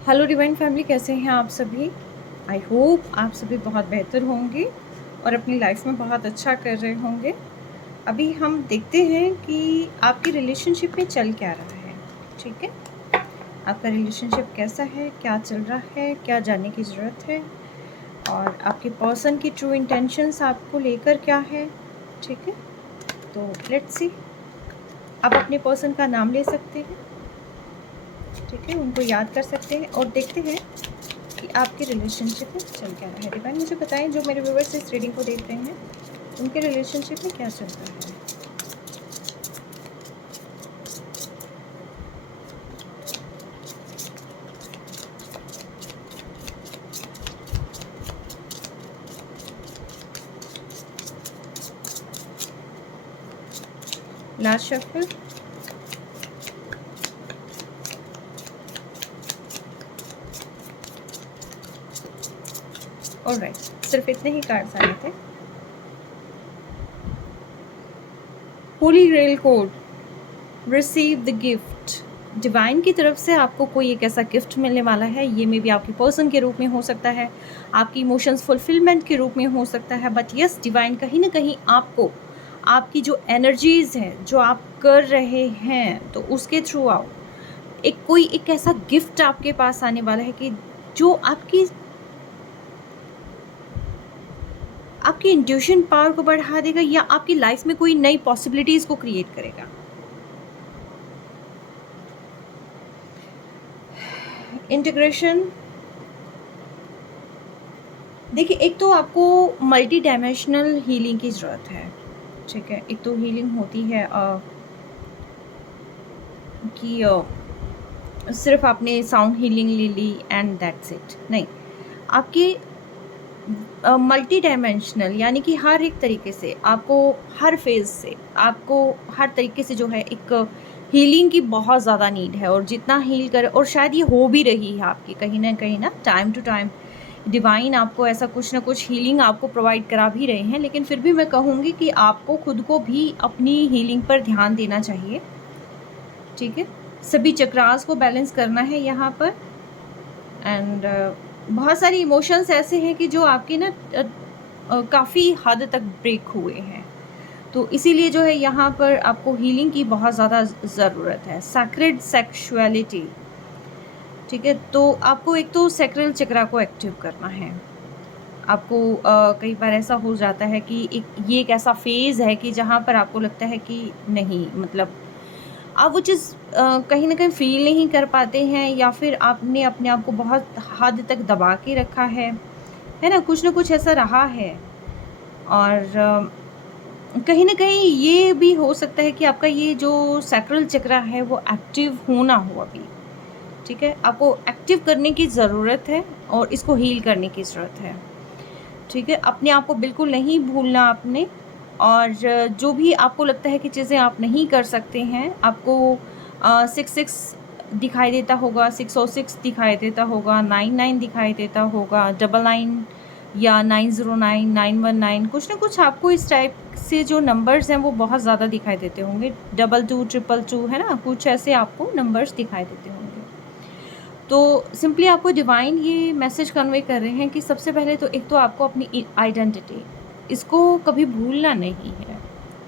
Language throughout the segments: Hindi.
हेलो डिवाइन फैमिली, कैसे हैं आप सभी। आई होप आप सभी बहुत बेहतर होंगे और अपनी लाइफ में बहुत अच्छा कर रहे होंगे। अभी हम देखते हैं कि आपकी रिलेशनशिप में चल क्या रहा है। ठीक है, आपका रिलेशनशिप कैसा है, क्या चल रहा है, क्या जानने की ज़रूरत है और आपके पर्सन की ट्रू इंटेंशंस आपको लेकर क्या है। ठीक है, तो लेट्स सी। आप अपने पर्सन का नाम ले सकते हैं। ठीक है, उनको याद कर सकते हैं और देखते हैं कि आपके रिलेशनशिप में चल क्या रहा है। डिवाइन मुझे बताएं, जो मेरे व्यूअर्स इस रीडिंग को देख रहे हैं, उनके रिलेशनशिप में क्या चल रहा है। Last shuffle. ऑलराइट, सिर्फ इतने ही कार्ड्स आए थे। Holy grail code, receive the gift. Divine की तरफ से आपको कोई एक ऐसा गिफ्ट मिलने वाला है। ये मे बी आपके पर्सन के रूप में हो सकता है, आपकी इमोशंस फुलफिलमेंट के रूप में हो सकता है, बट यस, डिवाइन कहीं ना कहीं आपको आपकी जो एनर्जीज हैं, जो आप कर रहे हैं, तो उसके थ्रू आउट कोई एक ऐसा गिफ्ट आपके पास आने वाला है कि जो आपकी आपकी इंट्यूशन पावर को बढ़ा देगा या आपकी लाइफ में कोई नई पॉसिबिलिटीज को क्रिएट करेगा। इंटीग्रेशन। देखिए, एक तो आपको मल्टी डायमेंशनल हीलिंग की ज़रूरत है। ठीक है, एक तो हीलिंग होती है कि सिर्फ आपने साउंड हीलिंग ले ली एंड दैट्स इट, नहीं। आपकी मल्टी डायमेंशनल यानी कि हर एक तरीके से आपको, हर फेज से आपको, हर तरीके से जो है एक हीलिंग की बहुत ज़्यादा नीड है। और जितना हील करे, और शायद ये हो भी रही है आपकी कहीं ना टाइम टू टाइम, डिवाइन आपको ऐसा कुछ ना कुछ हीलिंग आपको प्रोवाइड करा भी रहे हैं। लेकिन फिर भी मैं कहूँगी कि आपको खुद को भी अपनी हीलिंग पर ध्यान देना चाहिए। ठीक है, सभी चक्रास को बैलेंस करना है यहाँ पर। एंड बहुत सारी इमोशंस ऐसे हैं कि जो आपके ना काफ़ी हद तक ब्रेक हुए हैं, तो इसीलिए जो है यहाँ पर आपको हीलिंग की बहुत ज़्यादा ज़रूरत है। Sacred sexuality. ठीक है, तो आपको एक तो सैक्रल चक्रा को एक्टिव करना है। आपको कई बार ऐसा हो जाता है कि ये एक ऐसा फेज़ है कि जहाँ पर आपको लगता है कि नहीं, मतलब आप वो चीज़ कहीं न कहीं फ़ील नहीं कर पाते हैं, या फिर आपने अपने आप को बहुत हद तक दबा के रखा है ना? कुछ न कुछ ऐसा रहा है। और कहीं न कहीं ये भी हो सकता है कि आपका ये जो सैक्रल चक्रा है वो एक्टिव होना हो अभी। ठीक है? आपको एक्टिव करने की ज़रूरत है और इसको हील करने की ज़रूरत है। ठीक है? अपने आप को बिल्कुल नहीं भूलना आपने। और जो भी आपको लगता है कि चीज़ें आप नहीं कर सकते हैं, आपको 66 दिखाई देता होगा, 606 दिखाई देता होगा, 99 दिखाई देता होगा, 99 या 909, 919, कुछ ना कुछ आपको इस टाइप से जो नंबर्स हैं वो बहुत ज़्यादा दिखाई देते होंगे। 22, 222 है ना, कुछ ऐसे आपको नंबर्स दिखाई देते होंगे। तो सिंपली आपको डिवाइन ये मैसेज कन्वे कर रहे हैं कि सबसे पहले तो एक तो आपको अपनी आइडेंटिटी, इसको कभी भूलना नहीं है।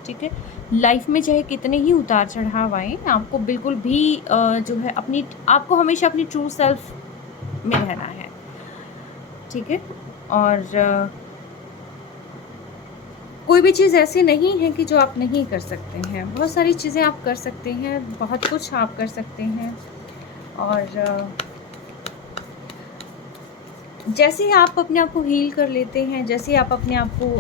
ठीक है, लाइफ में चाहे कितने ही उतार चढ़ाव आए, आपको बिल्कुल भी जो है आपको हमेशा अपनी ट्रू सेल्फ में रहना है। ठीक है, और कोई भी चीज़ ऐसी नहीं है कि जो आप नहीं कर सकते हैं। बहुत सारी चीज़ें आप कर सकते हैं, बहुत कुछ आप कर सकते हैं। और जैसे ही आप अपने आप को हील कर लेते हैं, जैसे ही आप अपने आप को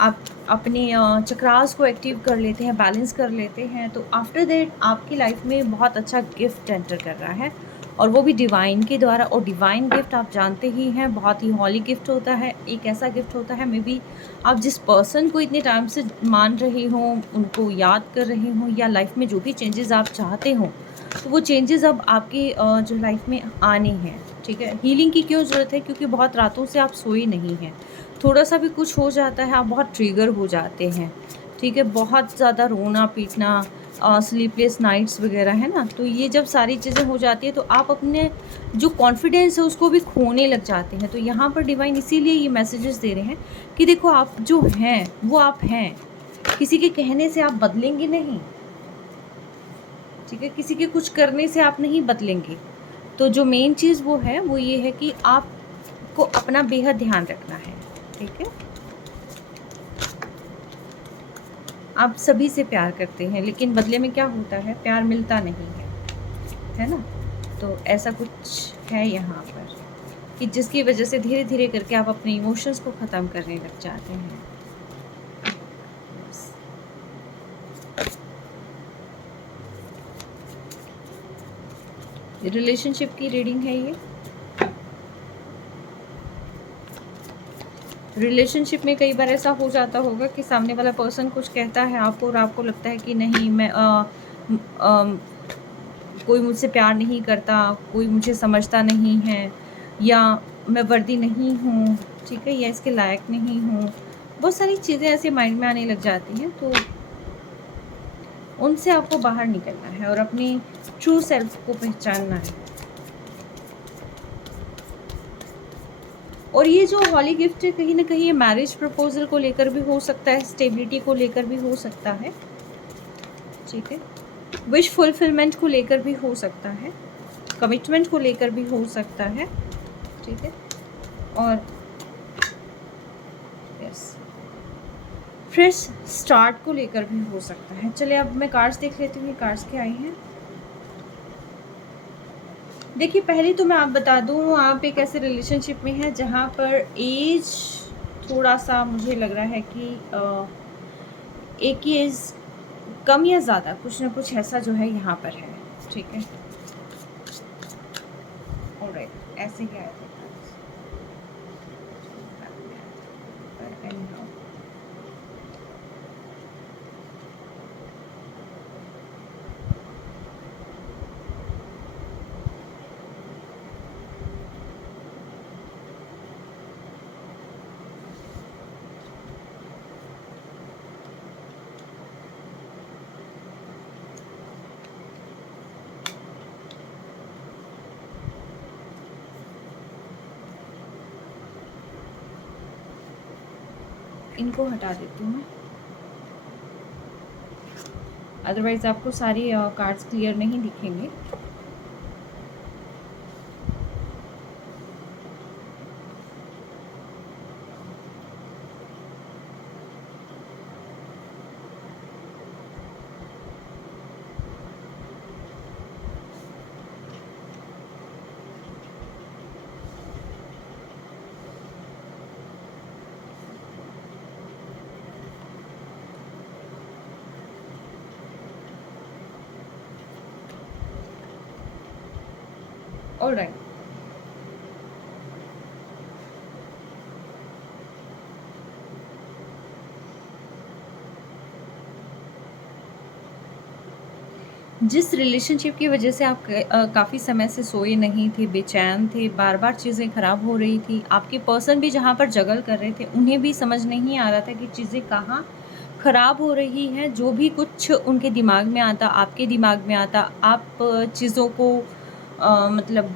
आप अपने चक्रास को एक्टिव कर लेते हैं, बैलेंस कर लेते हैं, तो आफ्टर दैट आपकी लाइफ में बहुत अच्छा गिफ्ट एंटर कर रहा है, और वो भी डिवाइन के द्वारा। और डिवाइन गिफ्ट आप जानते ही हैं, बहुत ही हॉली गिफ्ट होता है। एक ऐसा गिफ्ट होता है, मे बी आप जिस पर्सन को इतने टाइम से मान रहे हों, उनको याद कर रहे हों, या लाइफ में जो भी चेंजेस आप चाहते हों, तो वो चेंजेस अब आपके जो लाइफ में आने हैं। ठीक है, हीलिंग की क्यों ज़रूरत है? क्योंकि बहुत रातों से आप सोए नहीं हैं। थोड़ा सा भी कुछ हो जाता है, आप बहुत ट्रिगर हो जाते हैं। ठीक है, बहुत ज़्यादा रोना पीटना, स्लीपलेस नाइट्स वगैरह, है ना। तो ये जब सारी चीज़ें हो जाती है तो आप अपने जो कॉन्फिडेंस है उसको भी खोने लग जाते हैं। तो यहाँ पर डिवाइन इसीलिए ये मैसेजेस दे रहे हैं कि देखो आप जो हैं वो आप हैं, किसी के कहने से आप बदलेंगे नहीं, ठीक है, किसी के कुछ करने से आप नहीं बदलेंगे। तो जो मेन चीज़ वो है वो ये है कि आपको अपना बेहद ध्यान रखना है, ठीक है। आप सभी से प्यार करते हैं लेकिन बदले में क्या होता है, प्यार मिलता नहीं है ना। तो ऐसा कुछ है यहाँ पर कि जिसकी वजह से धीरे धीरे करके आप अपने इमोशंस को ख़त्म करने लग जाते हैं। रिलेशनशिप की रीडिंग है ये। रिलेशनशिप में कई बार ऐसा हो जाता होगा कि सामने वाला पर्सन कुछ कहता है आपको और आपको लगता है कि नहीं, मैं कोई मुझसे प्यार नहीं करता, कोई मुझे समझता नहीं है, या मैं वर्दी नहीं हूँ, ठीक है, या इसके लायक नहीं हूँ। बहुत सारी चीज़ें ऐसे माइंड में आने लग जाती हैं। तो उनसे आपको बाहर निकलना है और अपनी ट्रू सेल्फ को पहचानना है। और ये जो हॉली गिफ्ट है कहीं ना कहीं ये मैरिज प्रपोजल को लेकर भी हो सकता है, स्टेबिलिटी को लेकर भी हो सकता है, ठीक है, विश फुलफिलमेंट को लेकर भी हो सकता है, कमिटमेंट को लेकर भी हो सकता है, ठीक है, और यस फ्रेश स्टार्ट को लेकर भी हो सकता है। चलिए अब मैं कार्ड्स देख लेती हूँ, कार्ड्स क्या आई हैं। देखिए पहले तो मैं आप बता दूँ, आप एक ऐसे रिलेशनशिप में हैं जहाँ पर एज थोड़ा सा मुझे लग रहा है कि एक ही एज कम या ज़्यादा कुछ ना कुछ ऐसा जो है यहाँ पर है, ठीक है। ऑलराइट, ऐसे ही आया था। इनको हटा देती हूँ मैं, अदरवाइज आपको सारी कार्ड्स क्लियर नहीं दिखेंगे। ऑलराइट, जिस रिलेशनशिप की वजह से आप काफ़ी समय से सोए नहीं थे, बेचैन थे, बार बार चीज़ें ख़राब हो रही थी, आपके पर्सन भी जहाँ पर जगल कर रहे थे उन्हें भी समझ नहीं आ रहा था कि चीज़ें कहाँ ख़राब हो रही हैं। जो भी कुछ उनके दिमाग में आता, आपके दिमाग में आता, आप चीज़ों को मतलब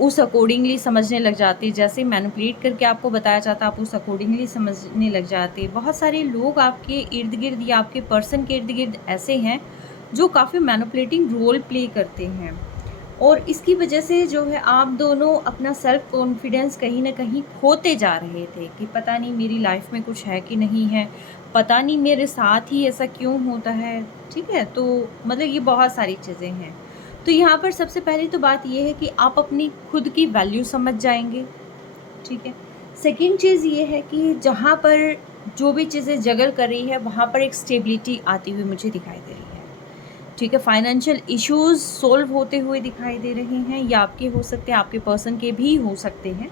उस अकॉर्डिंगली समझने लग जाते। जैसे मैनिपुलेट करके आपको बताया जाता, आप उस अकॉर्डिंगली समझने लग जाते। बहुत सारे लोग आपके इर्द गिर्द या आपके पर्सन के इर्द गिर्द ऐसे हैं जो काफ़ी मैनिपुलेटिंग रोल प्ले करते हैं, और इसकी वजह से जो है आप दोनों अपना सेल्फ कॉन्फिडेंस कहीं ना कहीं खोते जा रहे थे कि पता नहीं मेरी लाइफ में कुछ है कि नहीं है, पता नहीं मेरे साथ ही ऐसा क्यों होता है, ठीक है। तो मतलब ये बहुत सारी चीज़ें हैं। तो यहाँ पर सबसे पहले तो बात ये है कि आप अपनी खुद की वैल्यू समझ जाएंगे, ठीक है। सेकंड चीज़ ये है कि जहाँ पर जो भी चीज़ें जगल कर रही है वहाँ पर एक स्टेबिलिटी आती हुई मुझे दिखाई दे रही है, ठीक है। फाइनेंशियल इश्यूज सॉल्व होते हुए दिखाई दे रहे हैं, या आपके हो सकते हैं, आपके पर्सन के भी हो सकते हैं।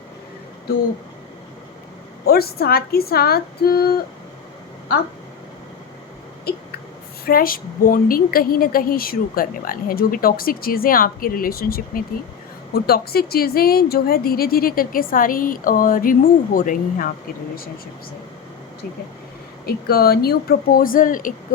तो और साथ ही साथ आप एक फ्रेश बॉन्डिंग कहीं ना कहीं शुरू करने वाले हैं। जो भी टॉक्सिक चीज़ें आपके रिलेशनशिप में थी वो टॉक्सिक चीज़ें जो है धीरे धीरे करके सारी रिमूव हो रही हैं आपके रिलेशनशिप से, ठीक है। एक न्यू प्रपोज़ल, एक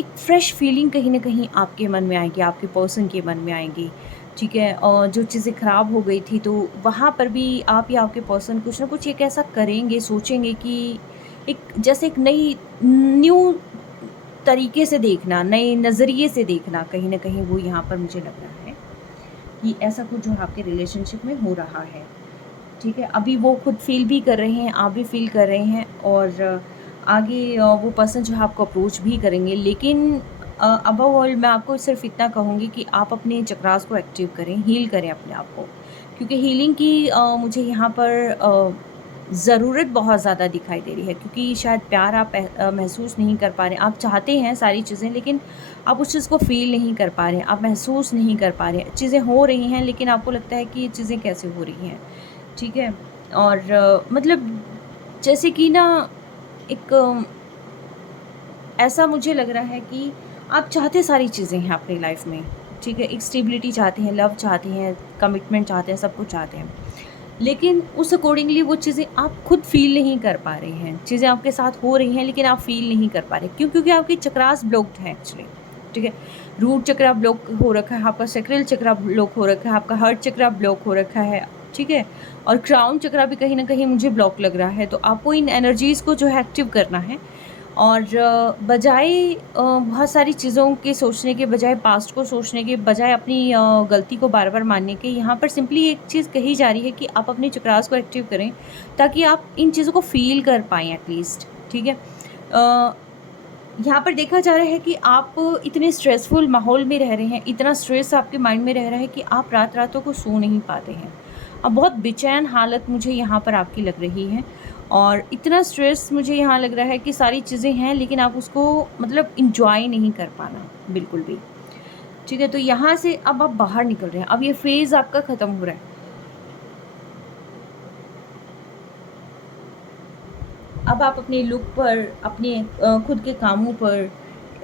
एक फ्रेश फीलिंग कहीं न कहीं आपके मन में आएगी, आपके पर्सन के मन में आएगी, ठीक है? जो चीज़ें ख़राब हो गई थी तो वहाँ पर भी आप या आपके पर्सन कुछ न कुछ एक ऐसा करेंगे, सोचेंगे कि एक जैसे एक नई न्यू तरीके से देखना, नए नज़रिए से देखना, कहीं न कहीं वो यहाँ पर मुझे लग रहा है कि ऐसा कुछ जो आपके रिलेशनशिप में हो रहा है, ठीक है? अभी वो खुद फ़ील भी कर रहे हैं, आप भी फ़ील कर रहे हैं और आगे वो पर्सन जो है आपको अप्रोच भी करेंगे। लेकिन अबव ऑल मैं आपको सिर्फ़ इतना कहूँगी कि आप अपने चक्रास को एक्टिव करें, हील करें अपने आप को। क्योंकि हीलिंग की मुझे यहाँ पर ज़रूरत बहुत ज़्यादा दिखाई दे रही है, क्योंकि शायद प्यार आप महसूस नहीं कर पा रहे हैं। आप चाहते हैं सारी चीज़ें, लेकिन आप उस चीज़ को फ़ील नहीं कर पा रहे हैं, आप महसूस नहीं कर पा रहे हैं। चीज़ें हो रही हैं, लेकिन आपको लगता है कि ये चीज़ें कैसे हो रही हैं, ठीक है? और मतलब जैसे कि ना एक ऐसा मुझे लग रहा है कि आप चाहते सारी चीज़ें हैं अपनी लाइफ में, ठीक है? एक स्टेबिलिटी चाहते हैं, लव चाहते हैं, कमिटमेंट चाहते हैं, सब कुछ चाहते हैं। लेकिन उस अकॉर्डिंगली वो चीज़ें आप खुद फ़ील नहीं कर पा रहे हैं। चीज़ें आपके साथ हो रही हैं, लेकिन आप फ़ील नहीं कर पा रहे। क्यों? क्योंकि आपके चक्रास ब्लॉक्ड हैं एक्चुअली, ठीक है? रूट चक्रा ब्लॉक हो रखा है, आपका सैक्रल चक्रा ब्लॉक हो रखा है, आपका हार्ट चक्रा ब्लॉक हो रखा है, ठीक है? और क्राउन चक्रा भी कहीं न कहीं मुझे ब्लॉक लग रहा है। तो आपको इन एनर्जीज़ को जो है एक्टिव करना है और बजाय बहुत सारी चीज़ों के सोचने के बजाय, पास्ट को सोचने के बजाय, अपनी गलती को बार-बार मानने के, यहाँ पर सिंपली एक चीज़ कही जा रही है कि आप अपने चक्रास को एक्टिव करें, ताकि आप इन चीज़ों को फ़ील कर पाएँ एटलीस्ट, ठीक है? यहाँ पर देखा जा रहा है कि आप इतने स्ट्रेसफुल माहौल में रह रहे हैं, इतना स्ट्रेस आपके माइंड में रह रहा है कि आप रात-रातों को सो नहीं पाते हैं। अब बहुत बेचैन हालत मुझे यहाँ पर आपकी लग रही है और इतना स्ट्रेस मुझे यहाँ लग रहा है कि सारी चीज़ें हैं, लेकिन आप उसको मतलब एन्जॉय नहीं कर पाना बिल्कुल भी, ठीक है? तो यहाँ से अब आप बाहर निकल रहे हैं, अब ये फ़ेज़ आपका ख़त्म हो रहा है। अब आप अपने लुक पर, अपने खुद के कामों पर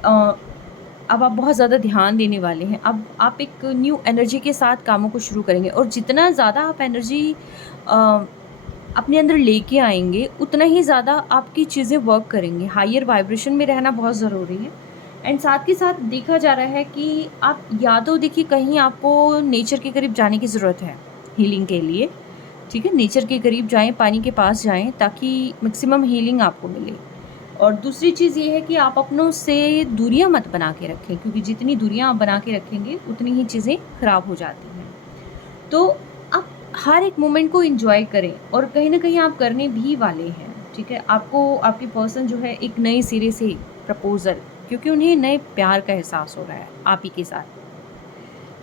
अ, अब आप बहुत ज़्यादा ध्यान देने वाले हैं। अब आप एक न्यू एनर्जी के साथ कामों को शुरू करेंगे और जितना ज़्यादा आप एनर्जी अ, अपने अंदर लेके आएँगे, उतना ही ज़्यादा आपकी चीज़ें वर्क करेंगी। हायर वाइब्रेशन में रहना बहुत ज़रूरी है एंड साथ के साथ देखा जा रहा है कि आप या तो देखिए कहीं आपको नेचर के करीब जाने की ज़रूरत है, हीलिंग के लिए, ठीक है? नेचर के करीब जाएँ, पानी के पास जाएँ, ताकि मैक्सिमम हीलिंग आपको मिले। और दूसरी चीज़ ये है कि आप अपनों से दूरियाँ मत बना के रखें, क्योंकि जितनी दूरियाँ आप बना के रखेंगे, उतनी ही चीज़ें खराब हो जाती हैं। तो आप हर एक मोमेंट को एन्जॉय करें और कहीं न कहीं आप करने भी वाले हैं, ठीक है? आपको आपके पर्सन जो है एक नए सिरे से प्रपोज़ल, क्योंकि उन्हें नए प्यार का एहसास हो रहा है आप ही के साथ।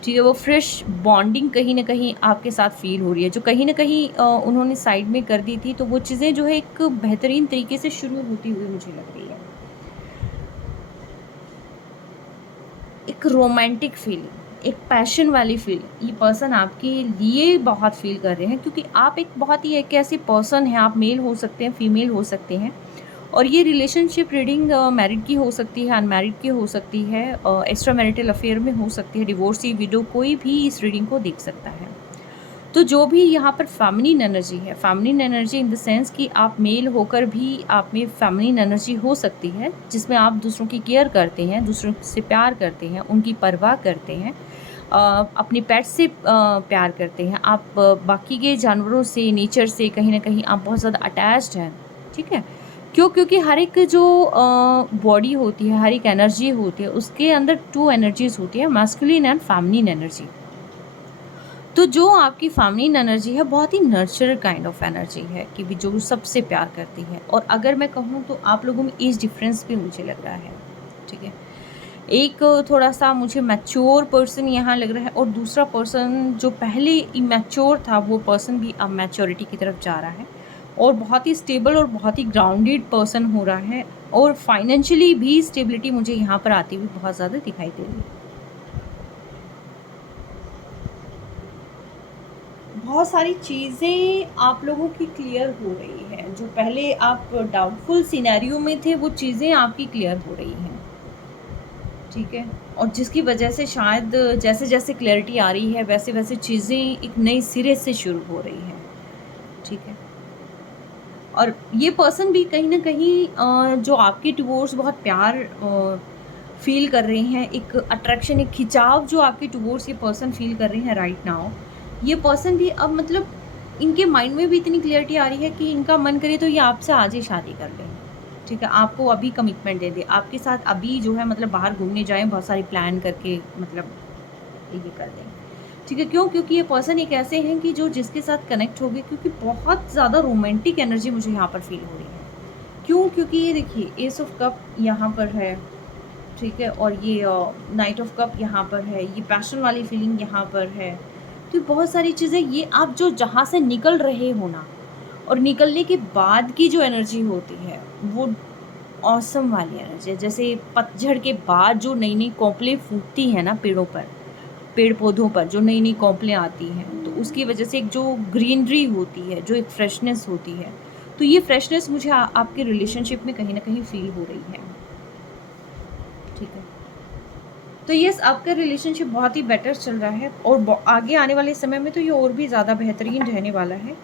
ठीक है, वो फ्रेश बॉन्डिंग कहीं न कहीं आपके साथ फ़ील हो रही है, जो कहीं न कहीं उन्होंने साइड में कर दी थी, तो वो चीज़ें जो है एक बेहतरीन तरीके से शुरू होती हुई मुझे लग रही है। एक रोमांटिक फीलिंग, एक पैशन वाली फीलिंग, ये पर्सन आपके लिए बहुत फ़ील कर रहे हैं, क्योंकि आप एक बहुत ही एक ऐसे पर्सन हैं, आप मेल हो सकते हैं, फीमेल हो सकते हैं और ये रिलेशनशिप रीडिंग मैरिड की हो सकती है, अनमैरिड की हो सकती है, एक्स्ट्रा मैरिटल अफेयर में हो सकती है, डिवोर्सी, विडो, कोई भी इस रीडिंग को देख सकता है। तो जो भी यहाँ पर फेमिनिन एनर्जी है, feminine energy in the sense कि आप मेल होकर भी आप में फेमिनिन एनर्जी हो सकती है, जिसमें आप दूसरों की केयर करते हैं, दूसरों से प्यार करते हैं, उनकी परवाह करते हैं, अपने पेट से प्यार करते हैं, आप बाकी के जानवरों से, नेचर से कहीं न कहीं आप बहुत ज़्यादा अटैच्ड हैं, ठीक है? क्यों? क्योंकि हर एक जो बॉडी होती है, हर एक एनर्जी होती है, उसके अंदर 2 एनर्जीज़ होती है, मैस्कुलिन एंड फेमिनिन एनर्जी। तो जो आपकी फेमिनिन एनर्जी है, बहुत ही नर्चर काइंड ऑफ एनर्जी है कि भी जो सबसे प्यार करती है। और अगर मैं कहूँ तो आप लोगों में एज डिफरेंस भी मुझे लग रहा है, ठीक है? एक थोड़ा-सा मुझे मैच्योर पर्सन यहाँ लग रहा है और दूसरा पर्सन जो पहले इमैच्योर था, वो पर्सन भी अब मैच्योरिटी की तरफ जा रहा है और बहुत ही स्टेबल और बहुत ही ग्राउंडेड पर्सन हो रहा है और फाइनेंशियली भी स्टेबिलिटी मुझे यहाँ पर आती हुई बहुत ज़्यादा दिखाई दे रही है। बहुत सारी चीज़ें आप लोगों की क्लियर हो रही हैं, जो पहले आप डाउटफुल सिनेरियो में थे, वो चीज़ें आपकी क्लियर हो रही हैं, ठीक है? और जिसकी वजह से शायद जैसे-जैसे क्लैरिटी आ रही है, वैसे-वैसे चीज़ें एक नए सिरे से शुरू हो रही हैं, ठीक है? और ये पर्सन भी कहीं न कहीं जो आपके टुवर्ड्स बहुत प्यार फील कर रहे हैं, एक अट्रैक्शन, एक खिंचाव जो आपके टुवर्ड्स ये पर्सन फील कर रहे हैं राइट नाउ, ये पर्सन भी अब मतलब इनके माइंड में भी इतनी क्लियरिटी आ रही है कि इनका मन करे तो ये आपसे आज ही शादी कर लें, ठीक है, आपको अभी कमिटमेंट दे दे, आपके साथ अभी जो है मतलब बाहर घूमने जाएं, बहुत सारी प्लान करके मतलब ये कर दें, ठीक है। क्यों? क्योंकि ये पर्सन एक ऐसे हैं कि जो जिसके साथ कनेक्ट हो गए, क्योंकि बहुत ज़्यादा रोमांटिक एनर्जी मुझे यहाँ पर फील हो रही है। क्यों? क्योंकि ये देखिए एस ऑफ कप यहाँ पर है, ठीक है, और ये नाइट ऑफ कप यहाँ पर है, ये पैशन वाली फीलिंग यहाँ पर है। तो बहुत सारी चीज़ें ये आप जो जहाँ से निकल रहे हो ना, और निकलने के बाद की जो एनर्जी होती है वो ऑसम वाली एनर्जी है। जैसे पतझड़ के बाद जो नई नई कोपलें फूटती हैं ना पेड़ों पर, पेड़ पौधों पर जो नई नई कोपलें आती हैं, तो उसकी वजह से एक जो ग्रीनरी होती है, जो एक फ्रेशनेस होती है, तो ये फ्रेशनेस मुझे आपके रिलेशनशिप में कहीं ना कहीं फील हो रही है, ठीक है। तो यस, आपका रिलेशनशिप बहुत ही बेटर चल रहा है, और आगे आने वाले समय में तो ये और भी ज़्यादा बेहतरीन रहने वाला है,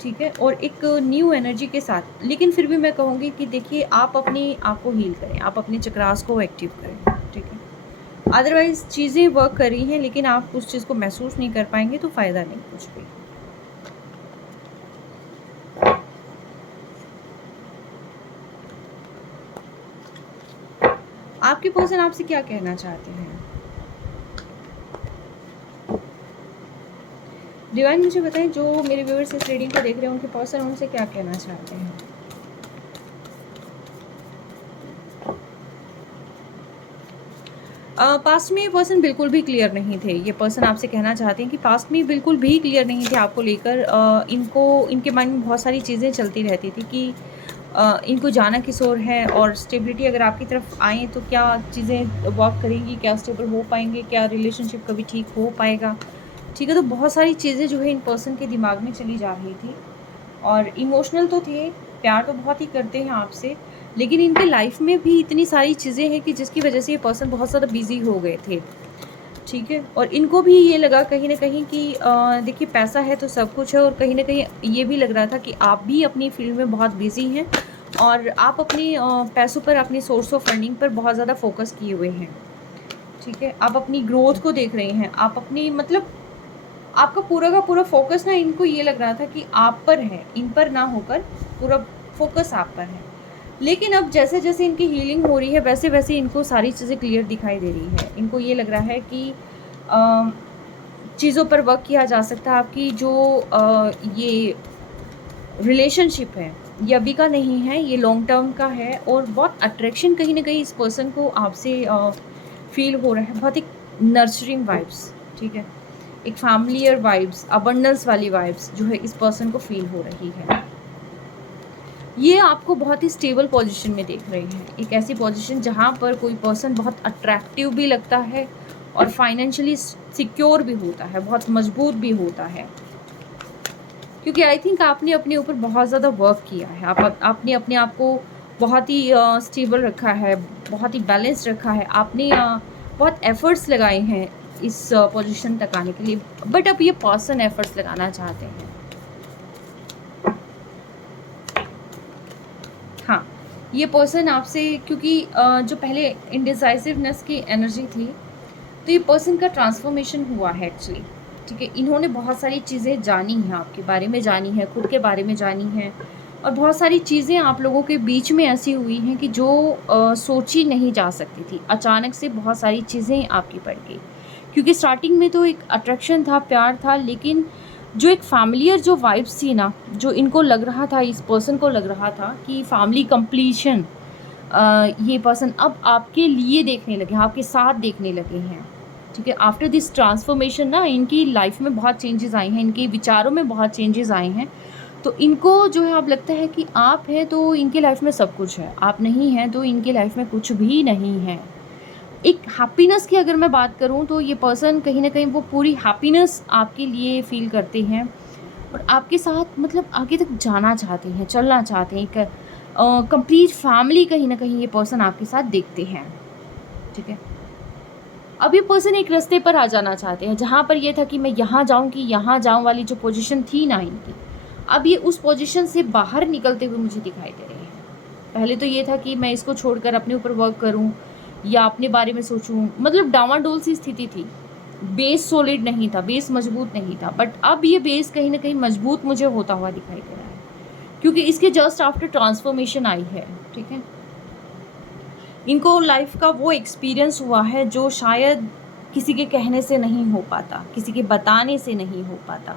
ठीक है, और एक न्यू एनर्जी के साथ। लेकिन फिर भी मैं कहूँगी कि देखिए आप अपनी आप को हील करें, आप अपने चक्रास को एक्टिव करें, ठीक है। अदरवाइज चीज़ें वर्क कर रही हैं लेकिन आप उस चीज़ को महसूस नहीं कर पाएंगे तो फ़ायदा नहीं कुछ भी। आपके पर्सन आपसे क्या कहना चाहते हैं? डिवाइन मुझे बताएं, जो मेरे व्यूअर्स इस रीडिंग को देख रहे हैं उनके पर्सन उनसे क्या कहना चाहते हैं? पास्ट में ये पर्सन बिल्कुल भी क्लियर नहीं थे। ये पर्सन आपसे कहना चाहते हैं कि पास्ट में बिल्कुल भी क्लियर नहीं थे आपको लेकर। इनको इनके माइंड में बहुत सारी चीज़ें चलती रहती थी कि इनको जाना किस ओर है, और स्टेबिलिटी अगर आपकी तरफ आए तो क्या चीज़ें वर्क करेंगी, क्या स्टेबल हो पाएंगे, क्या रिलेशनशिप कभी ठीक हो पाएगा, ठीक है। तो बहुत सारी चीज़ें जो है इन पर्सन के दिमाग में चली जा रही थी, और इमोशनल तो थे, प्यार तो बहुत ही करते हैं आपसे, लेकिन इनके लाइफ में भी इतनी सारी चीज़ें हैं कि जिसकी वजह से ये पर्सन बहुत ज़्यादा बिजी हो गए थे, ठीक है। और इनको भी ये लगा कहीं ना कहीं कि देखिए पैसा है तो सब कुछ है, और कहीं ना कहीं ये भी लग रहा था कि आप भी अपनी फील्ड में बहुत बिजी हैं, और आप अपने पैसों पर, अपनी सोर्स ऑफ फंडिंग पर बहुत ज़्यादा फोकस किए हुए हैं, ठीक है। आप अपनी ग्रोथ को देख रहे हैं, आप अपनी मतलब आपका पूरा का पूरा फोकस ना, इनको ये लग रहा था कि आप पर है, इन पर ना होकर पूरा फोकस आप पर है। लेकिन अब जैसे जैसे इनकी हीलिंग हो रही है वैसे वैसे इनको सारी चीज़ें क्लियर दिखाई दे रही है। इनको ये लग रहा है कि चीज़ों पर वर्क किया जा सकता है। आपकी जो ये रिलेशनशिप है ये अभी का नहीं है, ये लॉन्ग टर्म का है, और बहुत अट्रैक्शन कहीं ना कहीं इस पर्सन को आपसे फील हो रहा है। बहुत एक नर्चरिंग वाइब्स, ठीक है, एक फैमिलियर वाइब्स, अबंडेंस वाली वाइब्स जो है इस पर्सन को फील हो रही है। ये आपको बहुत ही स्टेबल पोजीशन में देख रहे हैं, एक ऐसी पोजीशन जहाँ पर कोई पर्सन बहुत अट्रैक्टिव भी लगता है और फाइनेंशियली सिक्योर भी होता है, बहुत मजबूत भी होता है, क्योंकि आई थिंक आपने अपने ऊपर बहुत ज़्यादा वर्क किया है। आपने अपने आप को बहुत ही स्टेबल रखा है, बहुत ही बैलेंस रखा है, आपने बहुत एफर्ट्स लगाए हैं इस पोजीशन तक आने के लिए। बट अब ये पर्सन एफर्ट्स लगाना चाहते हैं। हाँ, ये पर्सन आपसे, क्योंकि जो पहले इनडिसाइसिवनेस की एनर्जी थी, तो ये पर्सन का ट्रांसफॉर्मेशन हुआ है एक्चुअली, ठीक है। इन्होंने बहुत सारी चीज़ें जानी हैं, आपके बारे में जानी है, खुद के बारे में जानी है, और बहुत सारी चीज़ें आप लोगों के बीच में ऐसी हुई हैं कि जो सोची नहीं जा सकती थी। अचानक से बहुत सारी चीज़ें आपकी पड़ गई, क्योंकि स्टार्टिंग में तो एक अट्रैक्शन था, प्यार था, लेकिन जो एक फैमिलियर जो वाइब्स थी ना, जो इनको लग रहा था, इस पर्सन को लग रहा था कि फैमिली कंप्लीशन, ये पर्सन अब आपके लिए देखने लगे हैं, आपके साथ देखने लगे हैं, ठीक है। आफ्टर दिस ट्रांसफॉर्मेशन ना इनकी लाइफ में बहुत चेंजेस आए हैं, इनके विचारों में बहुत चेंजेस आए हैं। तो इनको जो है अब लगता है कि आप हैं तो इनकी लाइफ में सब कुछ है, आप नहीं हैं तो इनकी लाइफ में कुछ भी नहीं है। एक हैप्पीनेस की अगर मैं बात करूं तो ये पर्सन कहीं ना कहीं वो पूरी हैप्पीनेस आपके लिए फील करते हैं, और आपके साथ मतलब आगे तक जाना चाहते हैं, चलना चाहते हैं। एक कंप्लीट फैमिली कहीं ना कहीं ये पर्सन आपके साथ देखते हैं, ठीक है। अब ये पर्सन एक रास्ते पर आ जाना चाहते हैं, जहाँ पर ये था कि मैं यहाँ जाऊँ कि यहाँ जाऊँ वाली जो पोजीशन थी ना इनकी, अब ये उस पोजीशन से बाहर निकलते हुए मुझे दिखाई दे रहे हैं। पहले तो ये था कि मैं इसको छोड़कर अपने ऊपर वर्क करूँ, या अपने बारे में सोचूँ, मतलब डामाडोल सी स्थिति थी। बेस सॉलिड नहीं था, बेस मजबूत नहीं था, बट अब ये बेस कहीं न कहीं मजबूत मुझे होता हुआ दिखाई दे रहा है, क्योंकि इसके जस्ट आफ्टर ट्रांसफॉर्मेशन आई है, ठीक है? इनको लाइफ़ का वो एक्सपीरियंस हुआ है जो शायद किसी के कहने से नहीं हो पाता, किसी के बताने से नहीं हो पाता।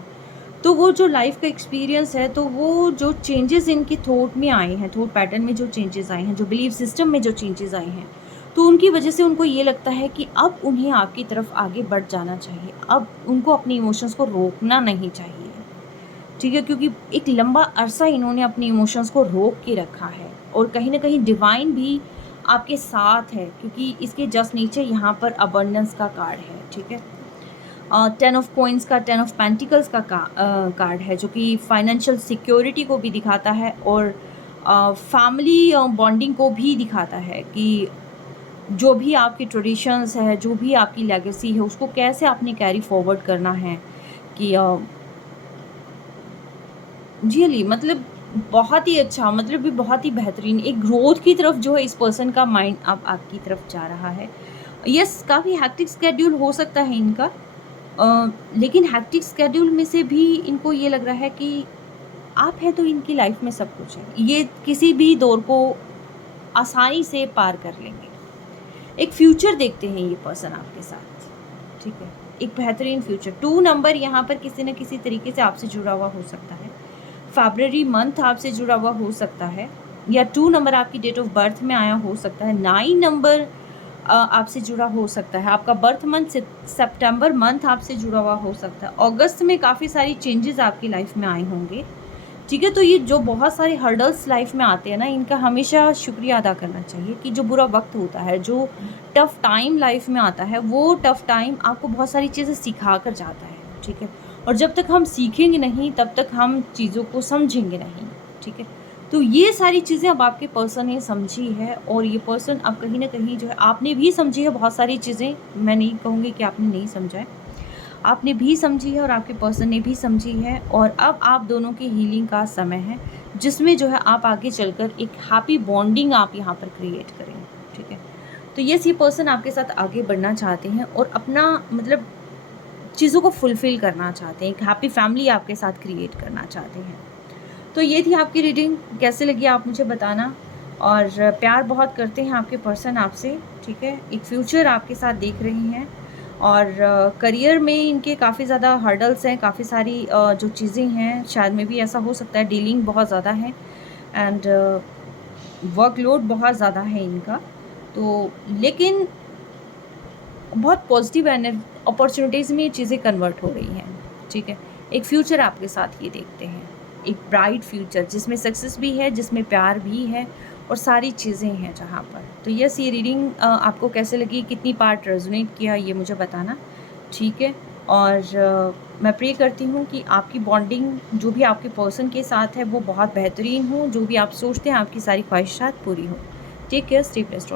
तो वो जो लाइफ़ का एक्सपीरियंस है, तो वो जो चेंजेज़ इनके थॉट में आए हैं, थॉट पैटर्न में जो चेंजेज़ आए हैं, जो बिलीफ सिस्टम में जो चेंजेज़ आए हैं, तो उनकी वजह से उनको ये लगता है कि अब उन्हें आपकी तरफ आगे बढ़ जाना चाहिए। अब उनको अपने इमोशंस को रोकना नहीं चाहिए, ठीक है? क्योंकि एक लंबा अरसा इन्होंने अपने इमोशंस को रोक के रखा है और कहीं न कहीं डिवाइन भी आपके साथ है, क्योंकि इसके जस्ट नीचे यहाँ पर अबंडेंस का कार्ड है, ठीक है? 10 ऑफ कॉइन्स का 10 ऑफ पेंटिकल्स का कार्ड है, जो कि फाइनेंशियल सिक्योरिटी को भी दिखाता है और फैमिली बॉन्डिंग को भी दिखाता है कि जो भी आपकी ट्रेडिशंस है, जो भी आपकी लेगेसी है, उसको कैसे आपने कैरी फॉरवर्ड करना है कि रियली मतलब बहुत ही अच्छा, मतलब भी बहुत ही बेहतरीन एक ग्रोथ की तरफ जो है इस पर्सन का माइंड अब आपकी तरफ जा रहा है। यस, काफ़ी हेक्टिक स्केड्यूल हो सकता है इनका, लेकिन हेक्टिक स्केड्यूल में से भी इनको ये लग रहा है कि आप हैं तो इनकी लाइफ में सब कुछ है। ये किसी भी दौर को आसानी से पार कर लेंगे। एक फ्यूचर देखते हैं ये पर्सन आपके साथ, ठीक है? एक बेहतरीन फ्यूचर। 2 नंबर यहाँ पर किसी न किसी तरीके से आपसे जुड़ा हुआ हो सकता है। फ़रवरी मंथ आपसे जुड़ा हुआ हो सकता है, या 2 नंबर आपकी डेट ऑफ बर्थ में आया हो सकता है। 9 नंबर आपसे जुड़ा हो सकता है। आपका बर्थ मंथ सितंबर मंथ आपसे जुड़ा हुआ हो सकता है। अगस्त में काफ़ी सारी चेंजेस आपकी लाइफ में आए होंगे, ठीक है? तो ये जो बहुत सारे हर्डल्स लाइफ में आते हैं ना, इनका हमेशा शुक्रिया अदा करना चाहिए कि जो बुरा वक्त होता है, जो टफ़ टाइम लाइफ में आता है, वो टफ़ टाइम आपको बहुत सारी चीज़ें सिखा कर जाता है, ठीक है? और जब तक हम सीखेंगे नहीं, तब तक हम चीज़ों को समझेंगे नहीं, ठीक है? तो ये सारी चीज़ें अब आपके पर्सन ने समझी है और ये पर्सन अब कहीं न कहीं जो है, आपने भी समझी है बहुत सारी चीज़ें, मैं नहीं कहूँगी कि आपने नहीं समझा है। आपने भी समझी है और आपके पर्सन ने भी समझी है, और अब आप दोनों की हीलिंग का समय है, जिसमें जो है आप आगे चलकर एक हैप्पी बॉन्डिंग आप यहाँ पर क्रिएट करें, ठीक है? तो यस, ये पर्सन आपके साथ आगे बढ़ना चाहते हैं और अपना मतलब चीज़ों को फुलफ़िल करना चाहते हैं, एक हैप्पी फैमिली आपके साथ क्रिएट करना चाहते हैं। तो ये थी आपकी रीडिंग, कैसे लगी आप मुझे बताना। और प्यार बहुत करते हैं आपके पर्सन आपसे, ठीक है? एक फ्यूचर आपके साथ देख रही हैं, और करियर में इनके काफ़ी ज़्यादा हर्डल्स हैं, काफ़ी सारी जो चीज़ें हैं, शायद में भी ऐसा हो सकता है, डीलिंग बहुत ज़्यादा है एंड वर्कलोड बहुत ज़्यादा है इनका। तो लेकिन बहुत पॉजिटिव अपॉर्चुनिटीज़ में ये चीज़ें कन्वर्ट हो रही हैं, ठीक है? एक फ्यूचर आपके साथ ये देखते हैं, एक ब्राइट फ्यूचर जिसमें सक्सेस भी है, जिसमें प्यार भी है और सारी चीज़ें हैं जहाँ पर। तो यस, ये रीडिंग आपको कैसे लगी, कितनी पार्ट रेज़ोनेट किया, ये मुझे बताना, ठीक है? और मैं प्रे करती हूँ कि आपकी बॉन्डिंग जो भी आपके पर्सन के साथ है वो बहुत बेहतरीन हो, जो भी आप सोचते हैं आपकी सारी ख्वाहिशात पूरी हो। Take care, stay blessed.